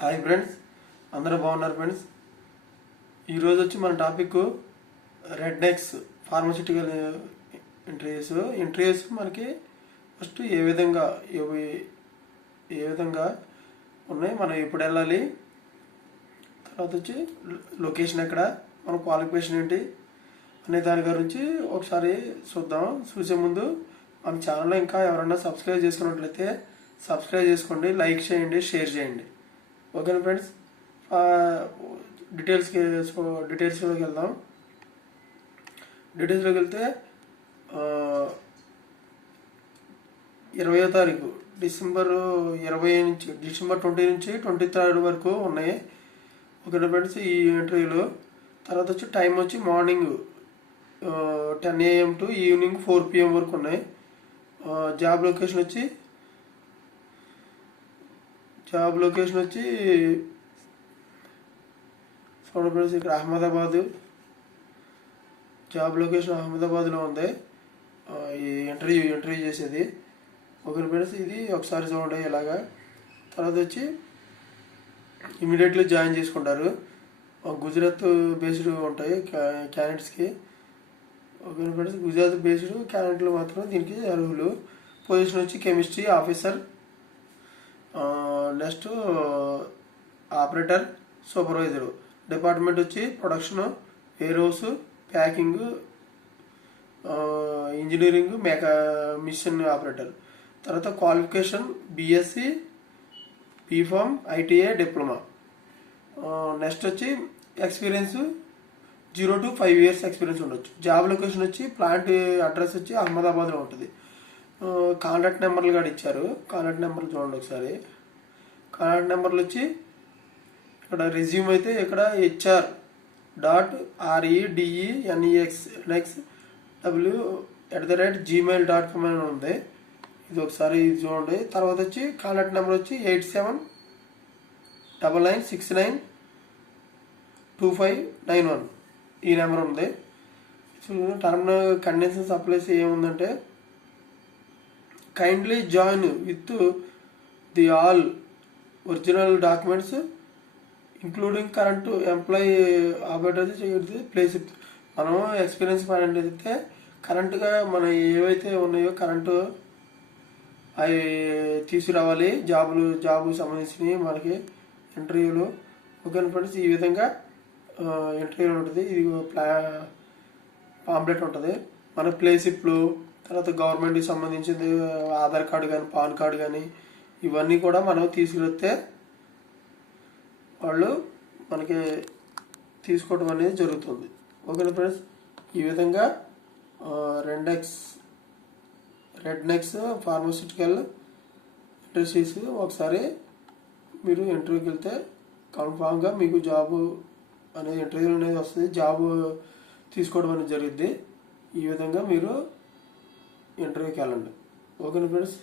Hi friends, అందరూ బాగున్నారు friends. ఈరోజు వచ్చి మన టాపిక్ రెడ్ నెక్స్ ఫార్మస్యూటికల్ ఇంటర్వ్యూస్ మనకి ఫస్ట్ ఏ విధంగా ఉన్నాయి, మనం ఎప్పుడు వెళ్ళాలి, తర్వాత వచ్చి లొకేషన్ ఎక్కడ, మన క్వాలిఫికేషన్ ఏంటి అనే దాని గురించి ఒకసారి చూద్దాం. చూసే ముందు మన ఛానల్లో ఇంకా ఎవరైనా సబ్స్క్రైబ్ చేసుకున్నట్లయితే సబ్స్క్రైబ్ చేసుకోండి, లైక్ చేయండి, షేర్ చేయండి. ఓకేనా ఫ్రెండ్స్, డీటెయిల్స్లోకి వెళ్దాం. డీటెయిల్స్లోకి వెళ్తే 20వ తారీఖు డిసెంబర్ 20 నుంచి 23 వరకు ఉన్నాయి. ఓకేనా ఫ్రెండ్స్, ఈ ఇంటర్వ్యూలో తర్వాత వచ్చి టైం వచ్చి morning 10 AM to evening 4 PM వరకు ఉన్నాయి. జాబ్ లొకేషన్ వచ్చి ఇక్కడ అహ్మదాబాద్. జాబ్ లొకేషన్ అహ్మదాబాద్లో ఉంది ఈ ఇంటర్వ్యూ చేసేది. ఓకే ఫ్రెండ్స్, ఇది ఒకసారి చూడండి ఇలాగా. తర్వాత వచ్చి ఇమీడియట్లీ జాయిన్ చేసుకుంటారు. గుజరాత్ బేస్డ్ ఉంటాయి క్యాండిడేట్స్కి. ఓకే ఫ్రెండ్స్, గుజరాత్ బేస్డ్ క్యాండిడేట్లు మాత్రం దీనికి అర్హులు. పొజిషన్ వచ్చి chemistry officer, next operator, supervisor. Department వచ్చి production, warehouse, packing, engineering, machine operator. తర్వాత qualification BSc, BPharm, ITI, diploma. Next వచ్చి ఎక్స్పీరియన్స్ 0 to 5 years ఎక్స్పీరియన్స్ ఉండొచ్చు. జాబ్ లొకేషన్ వచ్చి ప్లాంట్ అడ్రస్ వచ్చి అహ్మదాబాద్లో ఉంటుంది. కాంటాక్ట్ నెంబర్లు కూడా ఇచ్చారు. కాంటాక్ట్ నెంబర్లు చూడండి ఒకసారి. కాంటాక్ట్ నెంబర్లు వచ్చి ఇక్కడ రెజ్యూమ్ అయితే ఇక్కడ HR.REDENEXW@gmail.com అని ఉంది. ఇది ఒకసారి చూడండి. తర్వాత వచ్చి కాంటాక్ట్ నెంబర్ వచ్చి 8799692591 ఈ నెంబర్ ఉంది. టర్మ్ కండిషన్స్ అప్లైస్ ఏముందంటే, kindly join with the all original documents including current employee operator place. మనం ఎక్స్పీరియన్స్ పాయింట్ అయితే కరెంట్గా మన ఏవైతే ఉన్నాయో కరెంటు అవి తీసుకురావాలి. జాబు సంబంధించినవి మనకి ఇంటర్వ్యూలో. ఓకే ఫ్రెండ్స్, ఈ విధంగా ఇంటర్వ్యూ ఉంటుంది. ఇది పాంప్లెట్ ఉంటుంది. మన ప్లేసిప్లు, తర్వాత గవర్నమెంట్కి సంబంధించింది ఆధార్ కార్డు కానీ పాన్ కార్డు కానీ ఇవన్నీ కూడా మనం తీసుకువస్తే వాళ్ళు మనకి తీసుకోవడం అనేది జరుగుతుంది. ఓకేనా ఫ్రెండ్స్, ఈ విధంగా రెడ్ నెక్స్ ఫార్మస్యూటికల్ ఇండస్ట్రీస్ ఒకసారి మీరు ఇంటర్వ్యూకి వెళ్తే కన్ఫామ్గా మీకు జాబు అనేది ఇంటర్వ్యూ అనేది వస్తుంది, జాబు తీసుకోవడం అనేది జరుగుద్ది. ఈ విధంగా మీరు ఇంటర్వ్యూకి వెళ్ళండి. ఓకేనా ఫ్రెండ్స్.